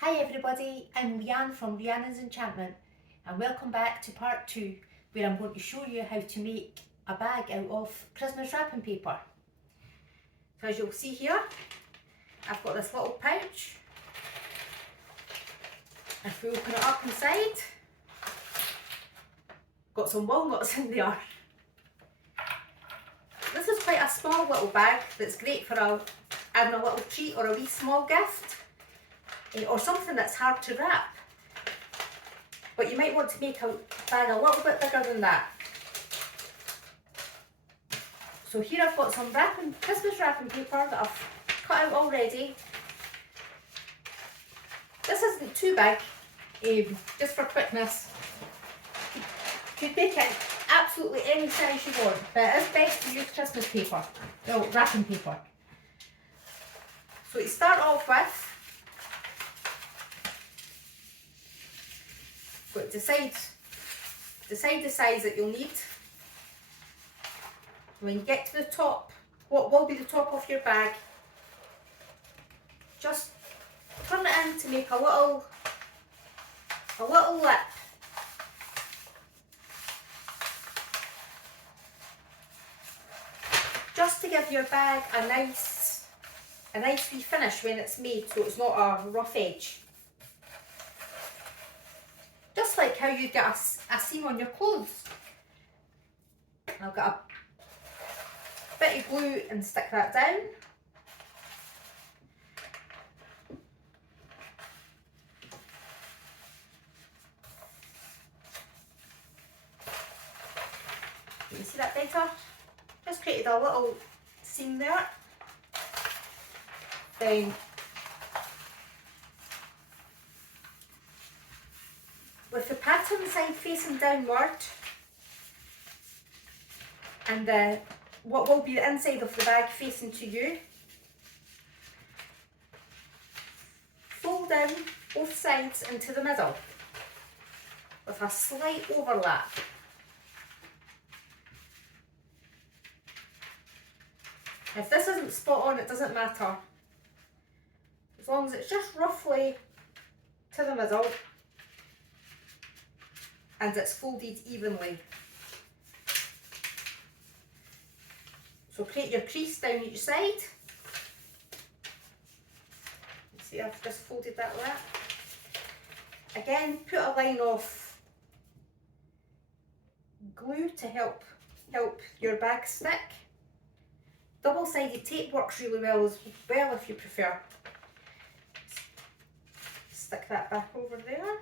Hi everybody, I'm Rhiannon from Rhiannon's Enchantment and welcome back to part 2 where I'm going to show you how to make a bag out of Christmas wrapping paper. So as you'll see here, I've got this little pouch. If we open it up inside, got some walnuts in there. This is quite a small little bag that's great for having a little treat or a wee small gift. Or something that's hard to wrap. But you might want to make a bag a little bit bigger than that. So here I've got some Christmas wrapping paper that I've cut out already. This isn't too big, just for quickness. You could make it absolutely any size you want, but it is best to use Christmas paper, no, wrapping paper. So to start off with, but decide the size that you'll need. When you get to the top, what will be the top of your bag, just turn it in to make a little lip. Just to give your bag a nice wee finish when it's made, so it's not a rough edge. Just like how you get a seam on your clothes. I'll get a bit of glue and stick that down. Can you see that better? Just created a little seam there. Then with the pattern side facing downward and what will be the inside of the bag facing to you, fold down both sides into the middle with a slight overlap. If this isn't spot on, it doesn't matter. As long as it's just roughly to the middle and it's folded evenly. So create your crease down each side. You see, I've just folded that way. Again, put a line of glue to help your bag stick. Double-sided tape works really well as well if you prefer. Stick that back over there.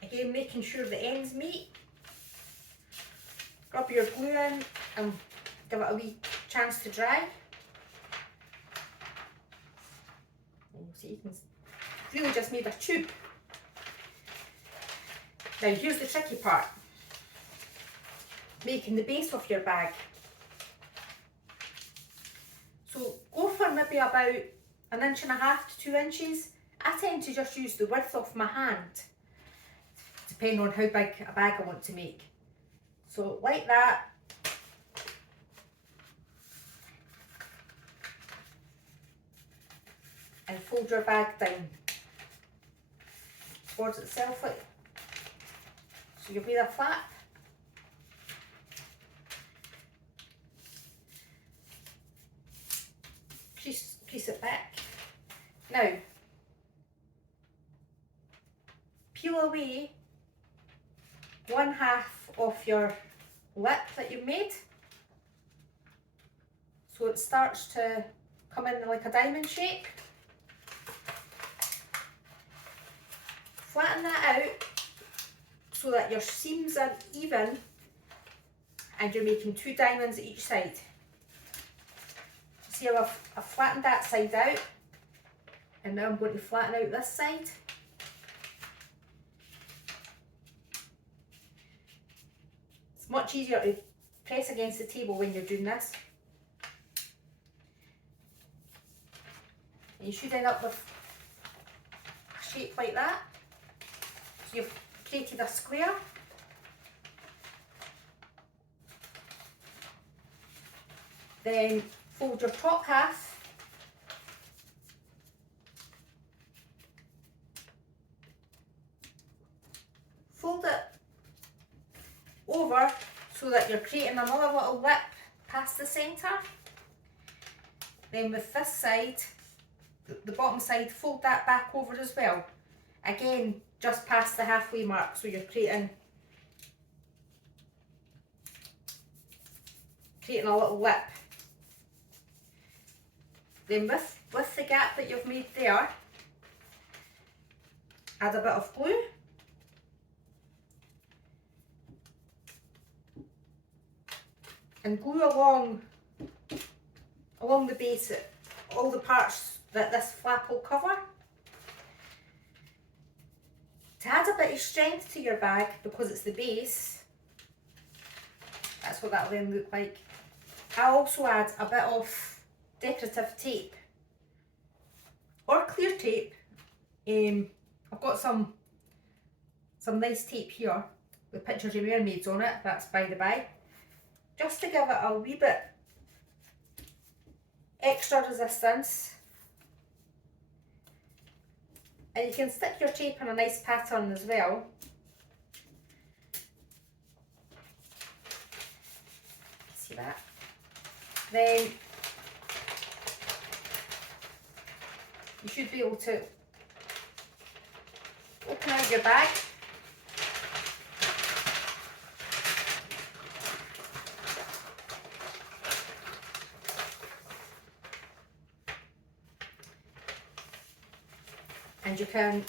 Again, making sure the ends meet. Rub your glue in and give it a wee chance to dry. And you see, you can really just made a tube. Now here's the tricky part. Making the base of your bag. So go for maybe about 1.5 to 2 inches. I tend to just use the width of my hand, depending on how big a bag I want to make. So like that. And fold your bag down towards itself, like so you'll be a flap. Crease it back. Now, peel away 1/2 of your lip that you've made, so it starts to come in like a diamond shape. Flatten that out so that your seams are even and you're making 2 diamonds at each side. See how I've flattened that side out, and now I'm going to flatten out this side. It's much easier to press against the table when you're doing this. And you should end up with a shape like that. So you've created a square. Then fold your top half over so that you're creating another little lip past the centre. Then with this side, the bottom side, fold that back over as well. Again, just past the halfway mark, so you're creating a little lip. Then with the gap that you've made there, add a bit of glue. And glue along the base, all the parts that this flap will cover. To add a bit of strength to your bag, because it's the base, that's what that'll then look like. I also add a bit of decorative tape or clear tape. I've got some nice tape here with pictures of mermaids on it, that's by the by, just to give it a wee bit extra resistance. And you can stick your tape in a nice pattern as well. See that? Then you should be able to open out your bag. And you can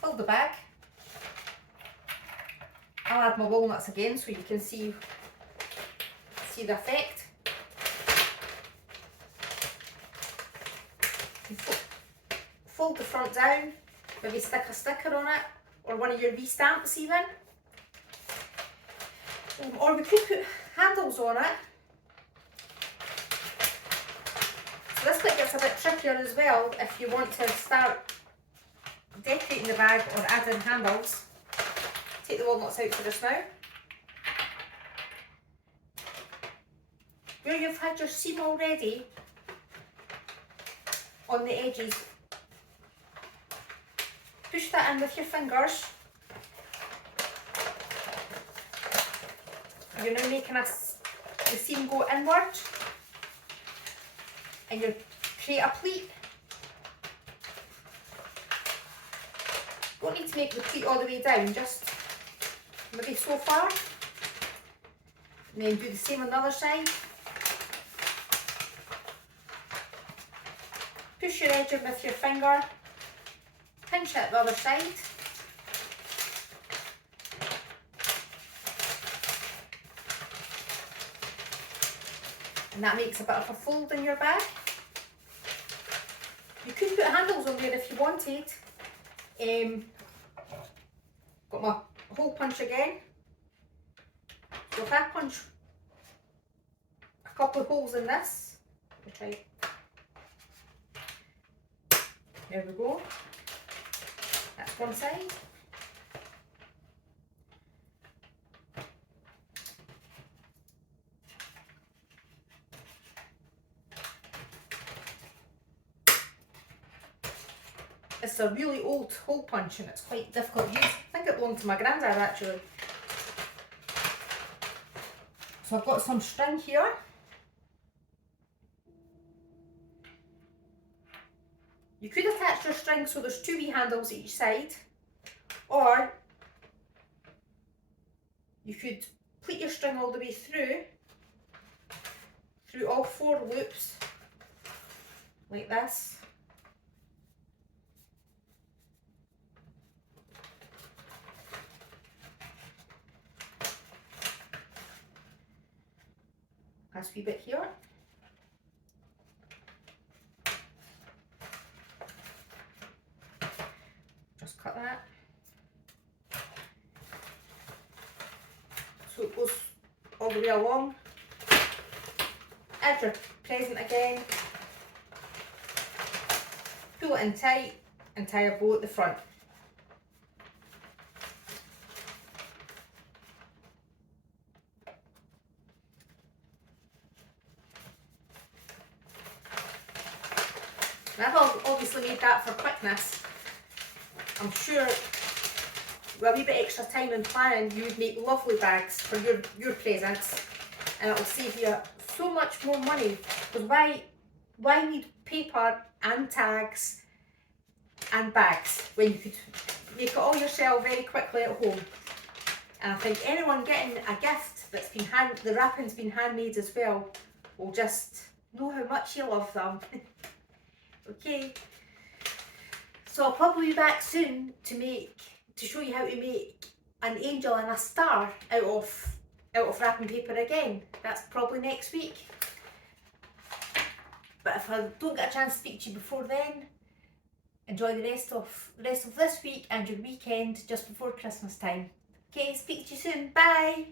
fill the bag. I'll add my walnuts again so you can see the effect. Fold the front down, maybe stick a sticker on it or one of your V-stamps even. Or we could put handles on it. So this bit gets a bit trickier as well if you want to start decorating the bag or adding handles. Take the walnuts out for just now. Where you've had your seam already on the edges, push that in with your fingers. You're now making the seam go inward, and you create a pleat. Don't need to make the pleat all the way down, just maybe so far. And then do the same on the other side. Push your edge in with your finger, pinch it the other side. And that makes a bit of a fold in your bag. You could put handles on there if you wanted. Got my hole punch again. So if I punch a couple of holes in this, there we go. That's one side. It's a really old hole punch and it's quite difficult to use. I think it belonged to my granddad actually. So I've got some string here. You could attach your string so there's two wee handles each side, or you could pleat your string all the way through all 4 loops, like this. This wee bit here. Just cut that. So it goes all the way along. Add your present again. Pull it in tight and tie a bow at the front. I've obviously made that for quickness. I'm sure with a wee bit extra time and planning, you would make lovely bags for your presents, and it'll save you so much more money. Because why need paper and tags and bags when you could make it all yourself very quickly at home? And I think anyone getting a gift that's been the wrapping's been handmade as well, will just know how much you love them. Okay, so I'll probably be back soon to show you how to make an angel and a star out of wrapping paper again. That's probably next week. But if I don't get a chance to speak to you before then, enjoy the rest of this week and your weekend just before Christmas time. Okay, speak to you soon. Bye.